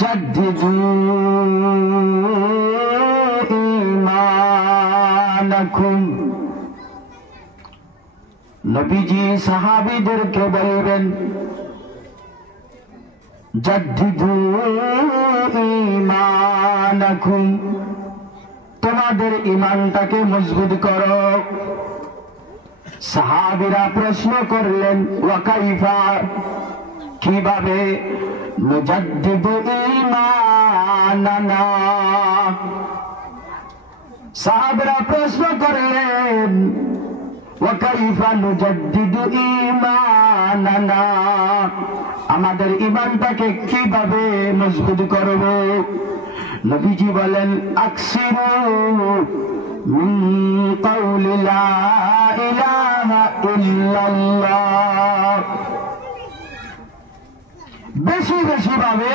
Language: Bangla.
জাদ্দিদু ঈমানাকুম। নবীজি সাহাবীদেরকে বলবেন জাদ্দিদু ঈমানাকুম, তোমাদের ঈমানটাকে মজবুত করো। সাহাবীরা প্রশ্ন করলেন ওয়া কাইফা, কিভাবে? নুজাদ্দিদু ঈমানানা, সাহাবীরা প্রশ্ন করলেন ওয়া কাইফা নুজাদ্দিদু ঈমানানা, আমাদের ঈমানটাকে কিভাবে মজবুত করব? নবীজি বলেন আকসিরু মিন কাউলি লা ইলাহা ইল্লাল্লাহ, বেশি বেশি ভাবে